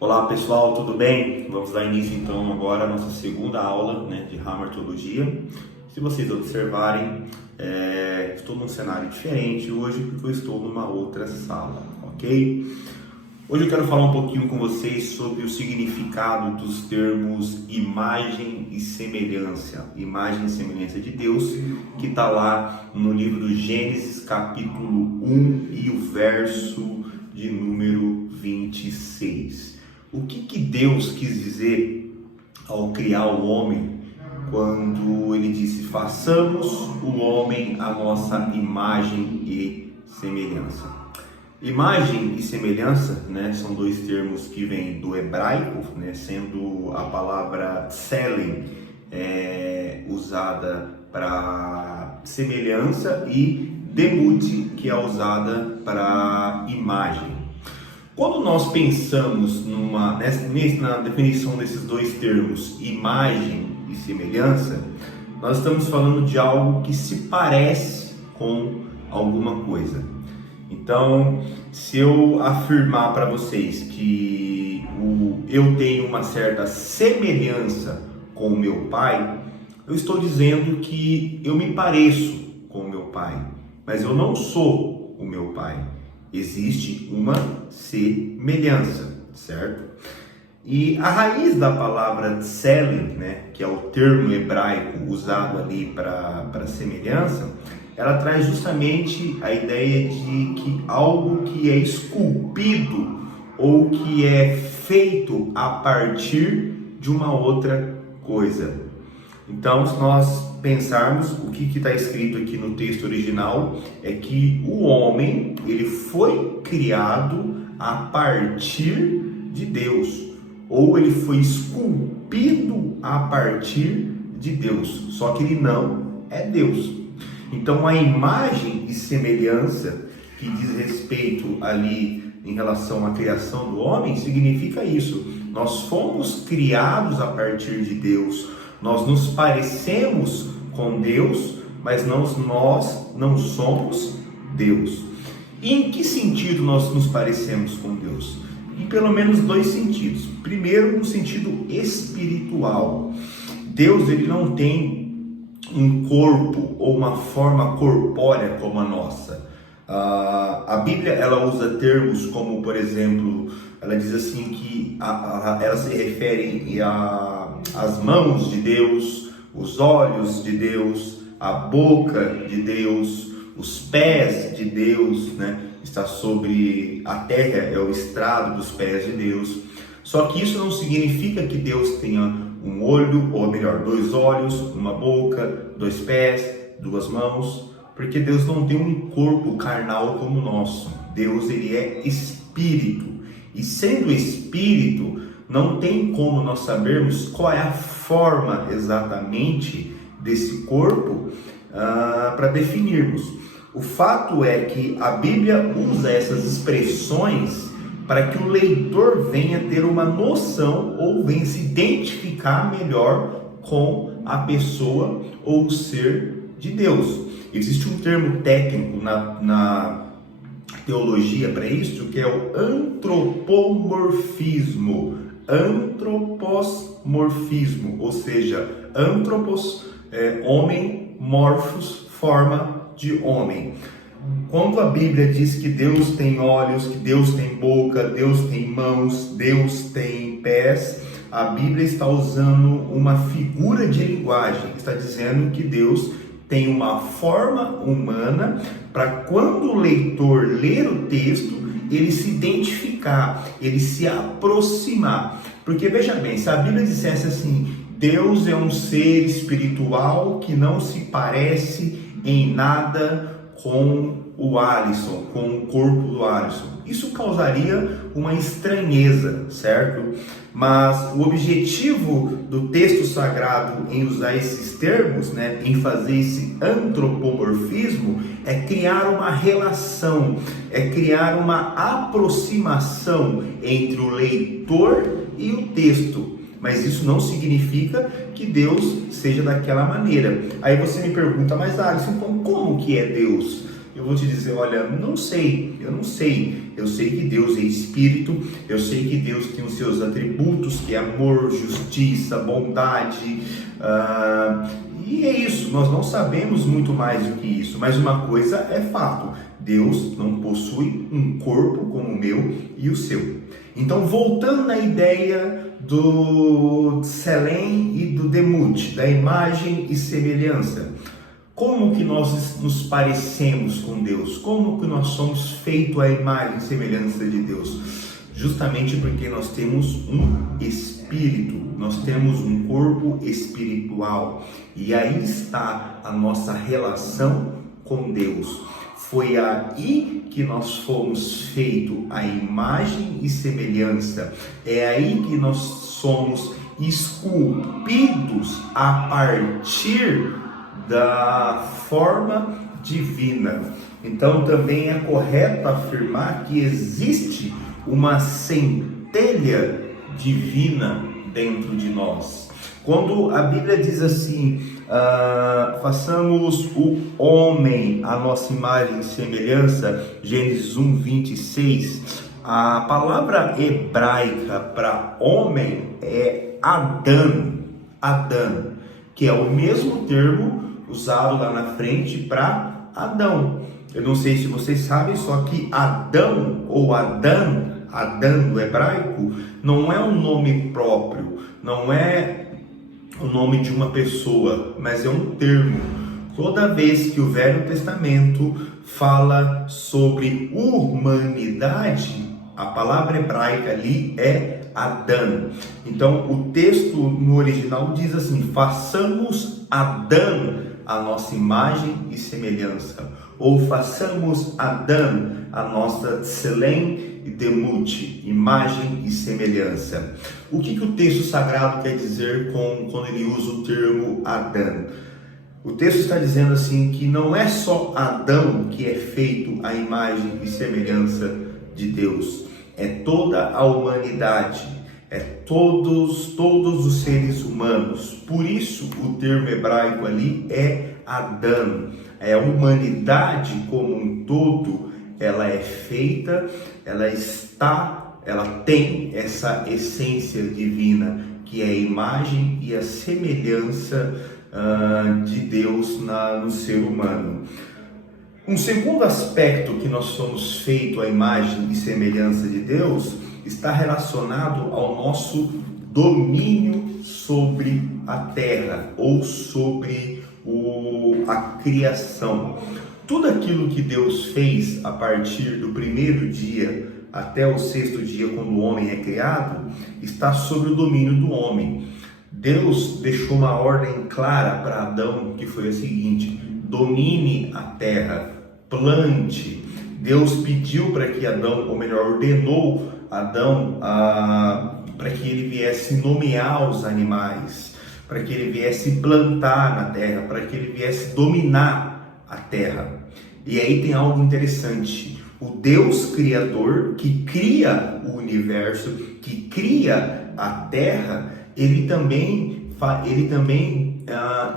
Olá pessoal, tudo bem? Vamos dar início então agora à nossa segunda aula de Hamartologia. Se vocês observarem, estou num cenário diferente hoje porque eu estou numa outra sala, ok? Hoje eu quero falar um pouquinho com vocês sobre o significado dos termos imagem e semelhança. Imagem e semelhança de Deus, que está lá no livro do Gênesis capítulo 1 e o verso de número 26. O que Deus quis dizer ao criar o homem quando ele disse: façamos o homem à nossa imagem e semelhança? Imagem e semelhança, são dois termos que vêm do hebraico, sendo a palavra tselem usada para semelhança e demut, que é usada para imagem. Quando nós pensamos na definição desses dois termos, imagem e semelhança, nós estamos falando de algo que se parece com alguma coisa. Então, se eu afirmar para vocês que eu tenho uma certa semelhança com o meu pai, eu estou dizendo que eu me pareço com o meu pai, mas eu não sou o meu pai. Existe uma semelhança, certo? E a raiz da palavra tselem, que é o termo hebraico usado ali para semelhança, ela traz justamente a ideia de que algo que é esculpido ou que é feito a partir de uma outra coisa. Então, se nós pensarmos, o que está escrito aqui no texto original é que o homem, ele foi criado a partir de Deus, ou ele foi esculpido a partir de Deus, só que ele não é Deus. Então, a imagem e semelhança que diz respeito ali em relação à criação do homem significa isso: nós fomos criados a partir de Deus. Nós nos parecemos com Deus, mas nós não somos Deus. E em que sentido nós nos parecemos com Deus? Em pelo menos dois sentidos. Primeiro, no sentido espiritual. Deus, ele não tem um corpo ou uma forma corpórea como a nossa. A Bíblia, ela usa termos como, por exemplo, ela diz assim que ela se refere às mãos de Deus, os olhos de Deus, a boca de Deus, os pés de Deus, está sobre a terra, é o estrado dos pés de Deus. Só que isso não significa que Deus tenha um olho, ou melhor, dois olhos, uma boca, dois pés, duas mãos, porque Deus não tem um corpo carnal como o nosso. Deus, ele é espírito, e sendo espírito, não tem como nós sabermos qual é a forma exatamente desse corpo para definirmos. O fato é que a Bíblia usa essas expressões para que o leitor venha ter uma noção ou venha se identificar melhor com a pessoa ou o ser de Deus. Existe um termo técnico na teologia para isso, que é o antropomorfismo. Antroposmorfismo, ou seja, antropos é homem, morfos, forma de homem. Quando a Bíblia diz que Deus tem olhos, que Deus tem boca, Deus tem mãos, Deus tem pés, a Bíblia está usando uma figura de linguagem, está dizendo que Deus tem uma forma humana para quando o leitor ler o texto, ele se identificar, ele se aproximar. Porque veja bem, se a Bíblia dissesse assim: Deus é um ser espiritual que não se parece em nada com o Alisson, com o corpo do Alisson, isso causaria uma estranheza, certo? Mas o objetivo do texto sagrado em usar esses termos, em fazer esse antropomorfismo, é criar uma relação, é criar uma aproximação entre o leitor e o texto. Mas isso não significa que Deus seja daquela maneira. Aí você me pergunta: mas Alisson, então como que é Deus? eu vou te dizer, olha, eu não sei. Eu sei que Deus é Espírito, eu sei que Deus tem os seus atributos, que é amor, justiça, bondade, e é isso. Nós não sabemos muito mais do que isso, mas uma coisa é fato: Deus não possui um corpo como o meu e o seu. Então, voltando na ideia do Tselem e do Demut, da imagem e semelhança, como que nós nos parecemos com Deus? Como que nós somos feitos à imagem e semelhança de Deus? Justamente porque nós temos um espírito, nós temos um corpo espiritual, e aí está a nossa relação com Deus. Foi aí que nós fomos feitos à imagem e semelhança. É aí que nós somos esculpidos a partir da forma divina. Então também é correto afirmar que existe uma centelha divina dentro de nós. Quando a Bíblia diz assim, façamos o homem à nossa imagem e semelhança, Gênesis 1:26, a palavra hebraica para homem é Adão, que é o mesmo termo usado lá na frente para Adão. Eu não sei se vocês sabem, só que Adão ou Adão no hebraico, não é um nome próprio, não é o nome de uma pessoa, mas é um termo. Toda vez que o Velho Testamento fala sobre humanidade, a palavra hebraica ali é Adão. Então o texto no original diz assim: façamos Adão a nossa imagem e semelhança, ou façamos Adão a nossa Tselem e Demut, imagem e semelhança. O que o texto sagrado quer dizer quando ele usa o termo Adão? O texto está dizendo assim que não é só Adão que é feito à imagem e semelhança de Deus, é toda a humanidade, é todos os seres humanos. Por isso o termo hebraico ali é Adão. É a humanidade como um todo, ela é feita, ela tem essa essência divina, que é a imagem e a semelhança de Deus no ser humano. Um segundo aspecto que nós somos feitos à imagem e semelhança de Deus está relacionado ao nosso domínio sobre a terra ou sobre a criação. Tudo aquilo que Deus fez a partir do primeiro dia até o sexto dia, quando o homem é criado, está sob o domínio do homem. Deus deixou uma ordem clara para Adão, que foi a seguinte: domine a terra, plante. Deus pediu para que Adão, ou melhor, ordenou Adão para que ele viesse nomear os animais, para que ele viesse plantar na terra, para que ele viesse dominar a terra. E aí tem algo interessante: o Deus Criador, que cria o universo, que cria a terra, ele também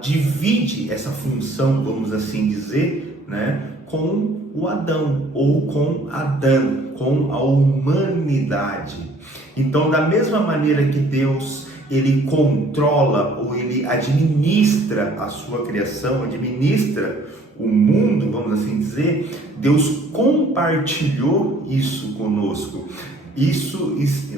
divide essa função, vamos assim dizer, né, com o Adão, ou com Adão, com a humanidade. Então, da mesma maneira que Deus ele controla ou ele administra a sua criação, administra o mundo, vamos assim dizer, Deus compartilhou isso conosco.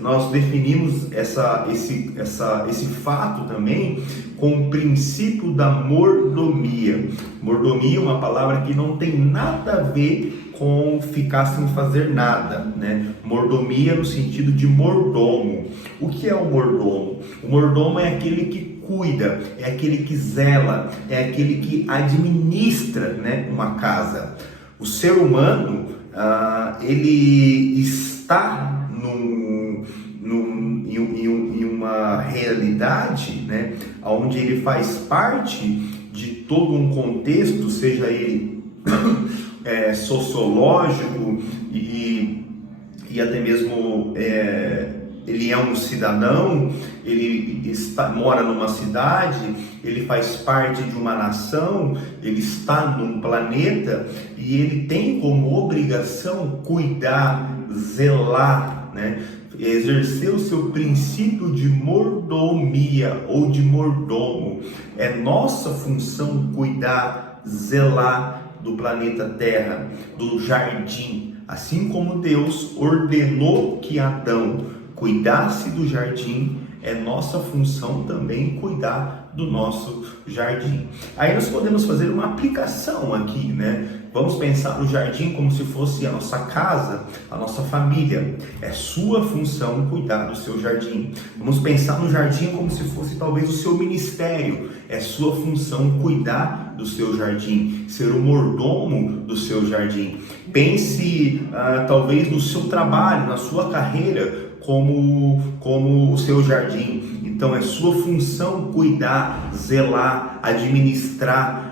Nós definimos esse fato também com o princípio da mordomia. Mordomia é uma palavra que não tem nada a ver com ficar sem fazer nada, né? Mordomia no sentido de mordomo. O que é o mordomo? O mordomo é aquele que cuida, é aquele que zela, é aquele que administra, né, uma casa. O ser humano, ele está em uma realidade, né, onde ele faz parte de todo um contexto, seja ele sociológico e até mesmo ele é um cidadão, mora numa cidade, ele faz parte de uma nação, ele está num planeta e ele tem como obrigação cuidar, zelar, né? Exercer o seu princípio de mordomia ou de mordomo. É nossa função cuidar, zelar do planeta Terra, do jardim, assim como Deus ordenou que Adão cuidasse do jardim, é nossa função também cuidar do nosso jardim. Aí nós podemos fazer uma aplicação aqui, né? Vamos pensar no jardim como se fosse a nossa casa, a nossa família. É sua função cuidar do seu jardim. Vamos pensar no jardim como se fosse talvez o seu ministério. É sua função cuidar do seu jardim, ser o mordomo do seu jardim. Pense talvez no seu trabalho, na sua carreira, como o seu jardim. Então é sua função cuidar, zelar, administrar,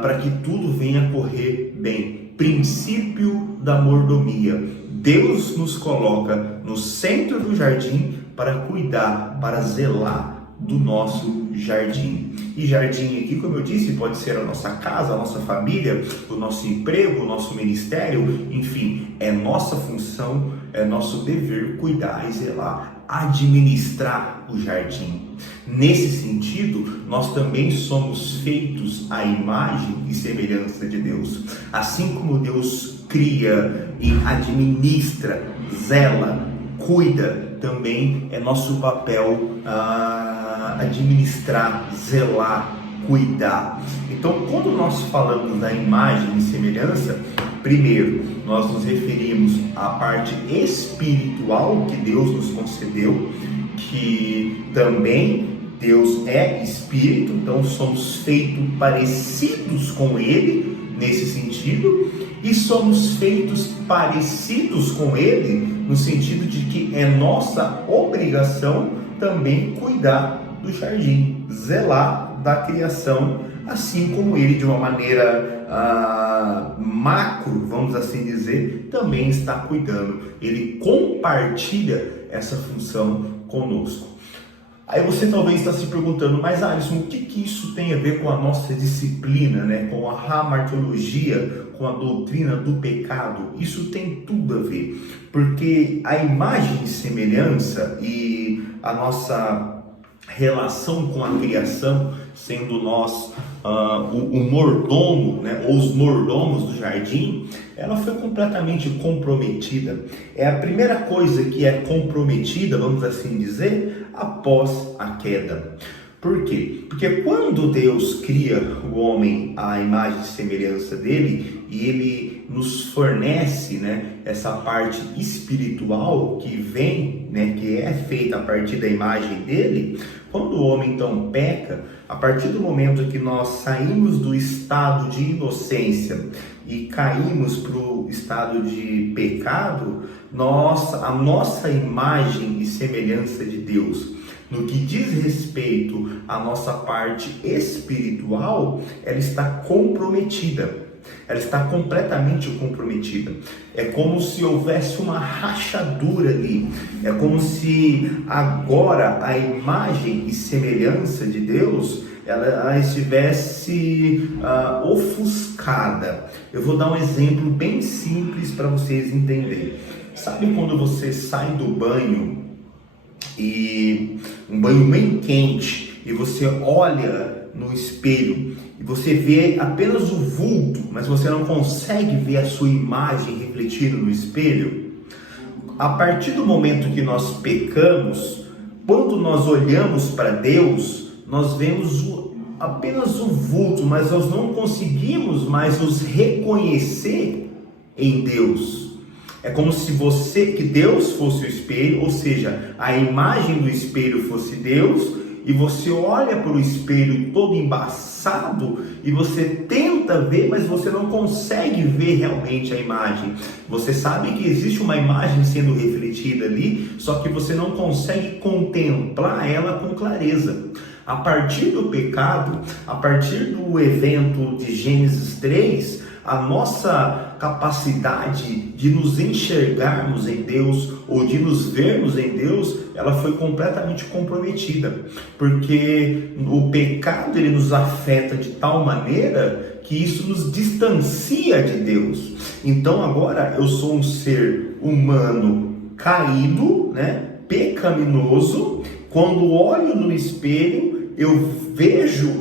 para que tudo venha a correr bem. Princípio da mordomia. Deus nos coloca no centro do jardim para cuidar, para zelar do nosso jardim. E jardim aqui, como eu disse, pode ser a nossa casa, a nossa família, o nosso emprego, o nosso ministério, enfim, é nossa função, é nosso dever cuidar e zelar, administrar o jardim. Nesse sentido, nós também somos feitos à imagem e semelhança de Deus. Assim como Deus cria e administra, zela, cuida, também é nosso papel administrar, zelar, cuidar. Então, quando nós falamos da imagem e semelhança, primeiro, nós nos referimos à parte espiritual que Deus nos concedeu, que também Deus é espírito, então somos feitos parecidos com Ele nesse sentido, e somos feitos parecidos com Ele no sentido de que é nossa obrigação também cuidar do jardim, zelar da criação, assim como Ele, de uma maneira macro, vamos assim dizer, também está cuidando. Ele compartilha essa função conosco. Aí você talvez está se perguntando, mas Alisson, o que isso tem a ver com a nossa disciplina, né? Com a hamartiologia, com a doutrina do pecado? Isso tem tudo a ver, porque a imagem e semelhança e a nossa relação com a criação, sendo nós o mordomo, né, ou os mordomos do jardim, ela foi completamente comprometida. É a primeira coisa que é comprometida, vamos assim dizer, após a queda. Por quê? Porque quando Deus cria o homem à imagem e semelhança dele, e ele nos fornece, né, essa parte espiritual que vem, né, que é feita a partir da imagem dele, quando o homem então peca, a partir do momento que nós saímos do estado de inocência e caímos para o estado de pecado, a nossa imagem e semelhança de Deus, no que diz respeito à nossa parte espiritual, ela está comprometida. Ela está completamente comprometida. É como se houvesse uma rachadura ali. É como se agora a imagem e semelhança de Deus ela estivesse ofuscada. Eu vou dar um exemplo bem simples para vocês entenderem. Sabe quando você sai do banho, e um banho bem quente, e você olha no espelho e você vê apenas o vulto, mas você não consegue ver a sua imagem refletida no espelho? A partir do momento que nós pecamos, quando nós olhamos para Deus, nós vemos apenas o vulto, mas nós não conseguimos mais nos reconhecer em Deus. É como se que Deus fosse o espelho, ou seja, a imagem do espelho fosse Deus, e você olha para o espelho todo embaçado e você tenta ver, mas você não consegue ver realmente a imagem. Você sabe que existe uma imagem sendo refletida ali, só que você não consegue contemplar ela com clareza. A partir do pecado, a partir do evento de Gênesis 3, a nossa capacidade de nos enxergarmos em Deus ou de nos vermos em Deus, ela foi completamente comprometida, porque o pecado ele nos afeta de tal maneira que isso nos distancia de Deus. Então agora eu sou um ser humano caído, né, pecaminoso. Quando olho no espelho, eu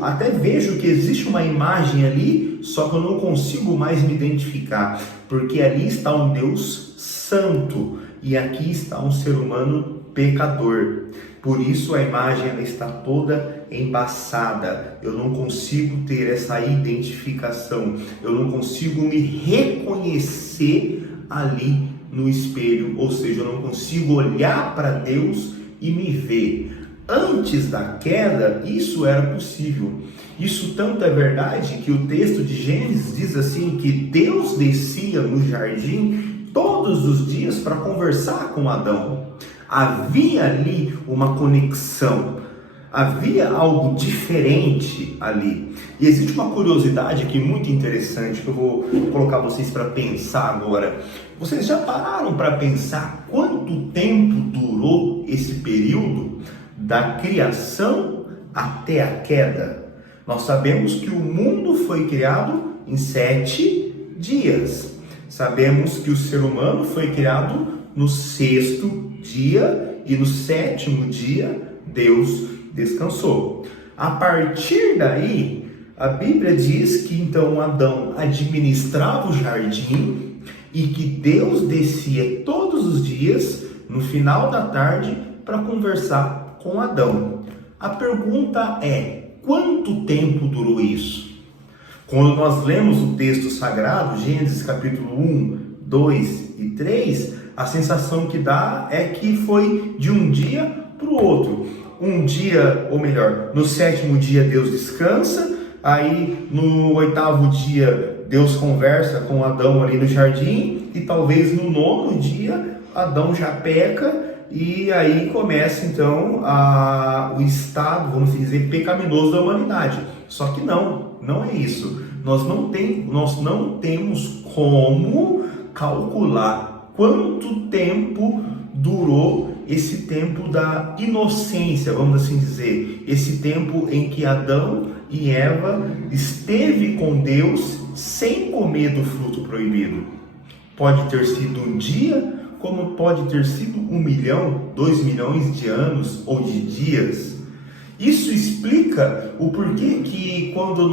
até vejo que existe uma imagem ali, só que eu não consigo mais me identificar, porque ali está um Deus santo e aqui está um ser humano pecador. Por isso a imagem ela está toda embaçada. Eu não consigo ter essa identificação, eu não consigo me reconhecer ali no espelho, ou seja, eu não consigo olhar para Deus e me ver. Antes da queda, isso era possível. Isso tanto é verdade que o texto de Gênesis diz assim, que Deus descia no jardim todos os dias para conversar com Adão. Havia ali uma conexão, havia algo diferente ali. E existe uma curiosidade aqui muito interessante que eu vou colocar vocês para pensar agora. Vocês já pararam para pensar quanto tempo durou esse período da criação até a queda? Nós sabemos que o mundo foi criado em 7 dias. Sabemos que o ser humano foi criado no 6º dia e no 7º dia Deus descansou. A partir daí, a Bíblia diz que então Adão administrava o jardim e que Deus descia todos os dias, no final da tarde, para conversar com Adão. A pergunta é, quanto tempo durou isso? Quando nós lemos o texto sagrado, Gênesis capítulo 1, 2 e 3, a sensação que dá é que foi de um dia para o outro. Um dia, ou melhor, no 7º dia Deus descansa, aí no 8º dia Deus conversa com Adão ali no jardim, e talvez no 9º dia Adão já peca, e aí começa então o estado, vamos dizer, pecaminoso da humanidade. Só que não é isso. Nós não temos como calcular quanto tempo durou esse tempo da inocência, vamos assim dizer, esse tempo em que Adão e Eva esteve com Deus sem comer do fruto proibido. Pode ter sido um dia, como pode ter sido 1 milhão, 2 milhões de anos ou de dias. Isso explica o porquê que quando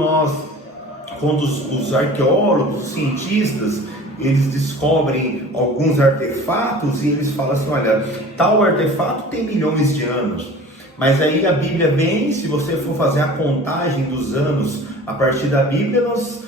os arqueólogos, os cientistas, eles descobrem alguns artefatos e eles falam assim, olha, tal artefato tem milhões de anos. Mas aí a Bíblia vem, se você for fazer a contagem dos anos a partir da Bíblia, nós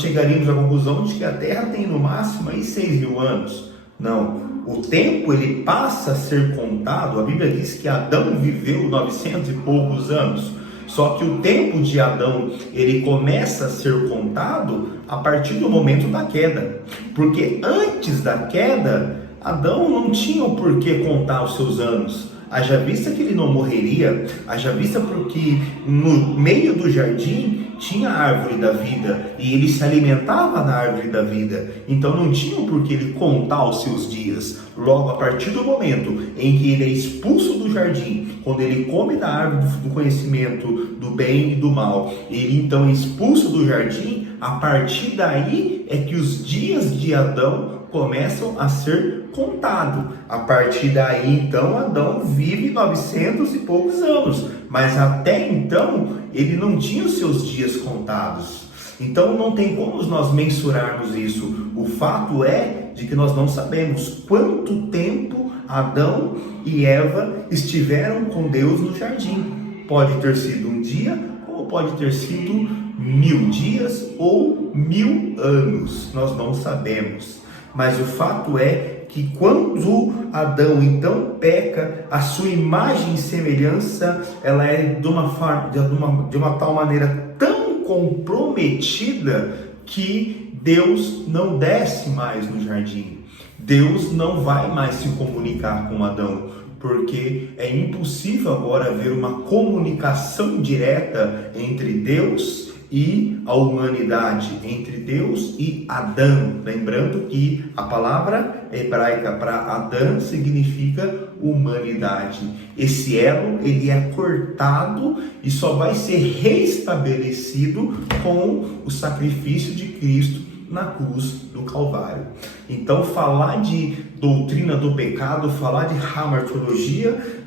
chegaríamos à conclusão de que a Terra tem no máximo aí 6 mil anos. Não, o tempo ele passa a ser contado. A Bíblia diz que Adão viveu 900 e poucos anos. Só que o tempo de Adão ele começa a ser contado a partir do momento da queda. Porque antes da queda, Adão não tinha o porquê contar os seus anos. Haja vista que ele não morreria, haja vista porque no meio do jardim tinha a árvore da vida e ele se alimentava da árvore da vida, então não tinha por que ele contar os seus dias. Logo, a partir do momento em que ele é expulso do jardim, quando ele come da árvore do conhecimento do bem e do mal, ele então é expulso do jardim. A partir daí é que os dias de Adão começam a ser contados. A partir daí, então, Adão vive 900 e poucos anos. Mas até então, ele não tinha os seus dias contados. Então, não tem como nós mensurarmos isso. O fato é de que nós não sabemos quanto tempo Adão e Eva estiveram com Deus no jardim. Pode ter sido um dia, ou pode ter sido 1000 dias ou 1000 anos. Nós não sabemos. Mas o fato é que quando Adão então peca, a sua imagem e semelhança, ela é de uma tal maneira tão comprometida que Deus não desce mais no jardim. Deus não vai mais se comunicar com Adão, porque é impossível agora haver uma comunicação direta entre Deus e a humanidade entre Deus e Adão. Lembrando que a palavra hebraica para Adão significa humanidade. Esse elo ele é cortado e só vai ser restabelecido com o sacrifício de Cristo na cruz do Calvário. Então, falar de doutrina do pecado, falar de hamartologia,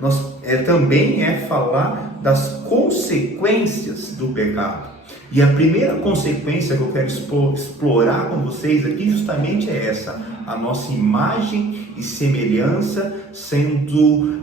também é falar das consequências do pecado. E a primeira consequência que eu quero explorar com vocês aqui justamente é essa: a nossa imagem e semelhança sendo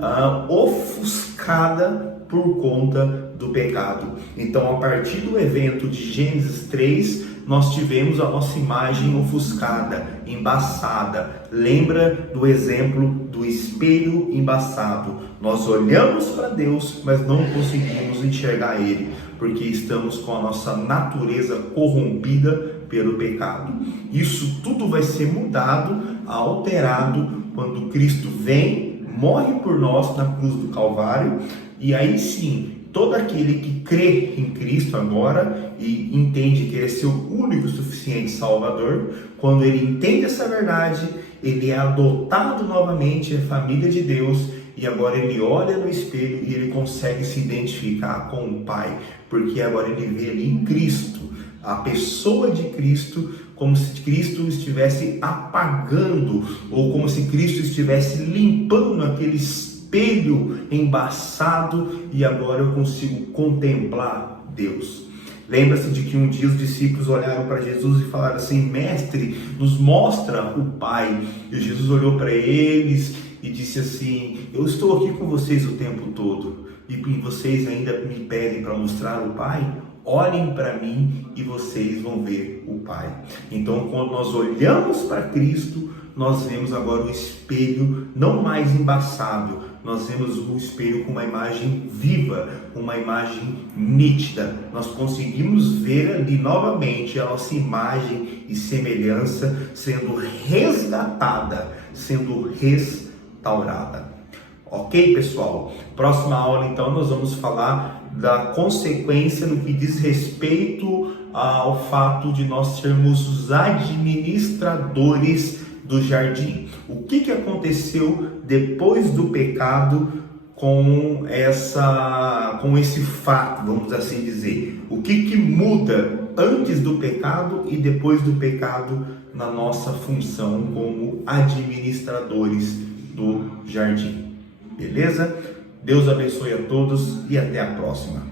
ofuscada por conta do pecado. Então, a partir do evento de Gênesis 3, nós tivemos a nossa imagem ofuscada, embaçada. Lembra do exemplo do espelho embaçado? Nós olhamos para Deus, mas não conseguimos enxergar Ele, porque estamos com a nossa natureza corrompida pelo pecado. Isso tudo vai ser mudado, alterado, quando Cristo vem, morre por nós na cruz do Calvário, e aí sim, todo aquele que crê em Cristo agora e entende que Ele é seu único e suficiente Salvador, quando ele entende essa verdade, ele é adotado novamente, é família de Deus, e agora ele olha no espelho e ele consegue se identificar com o Pai, porque agora ele vê ali em Cristo, a pessoa de Cristo, como se Cristo estivesse apagando, ou como se Cristo estivesse limpando aquele espelho embaçado, e agora eu consigo contemplar Deus. Lembra-se de que um dia os discípulos olharam para Jesus e falaram assim: Mestre, nos mostra o Pai. E Jesus olhou para eles e disse assim: eu estou aqui com vocês o tempo todo, e vocês ainda me pedem para mostrar o Pai? Olhem para mim e vocês vão ver o Pai. Então, quando nós olhamos para Cristo, nós vemos agora o espelho não mais embaçado, nós vemos o espelho com uma imagem viva, uma imagem nítida. Nós conseguimos ver ali novamente a nossa imagem e semelhança sendo resgatada, sendo restaurada. Ok, pessoal? Próxima aula, então, nós vamos falar da consequência no que diz respeito ao fato de nós sermos os administradores do jardim. O que aconteceu depois do pecado com esse fato, vamos assim dizer? O que muda antes do pecado e depois do pecado na nossa função como administradores do jardim? Beleza? Deus abençoe a todos e até a próxima.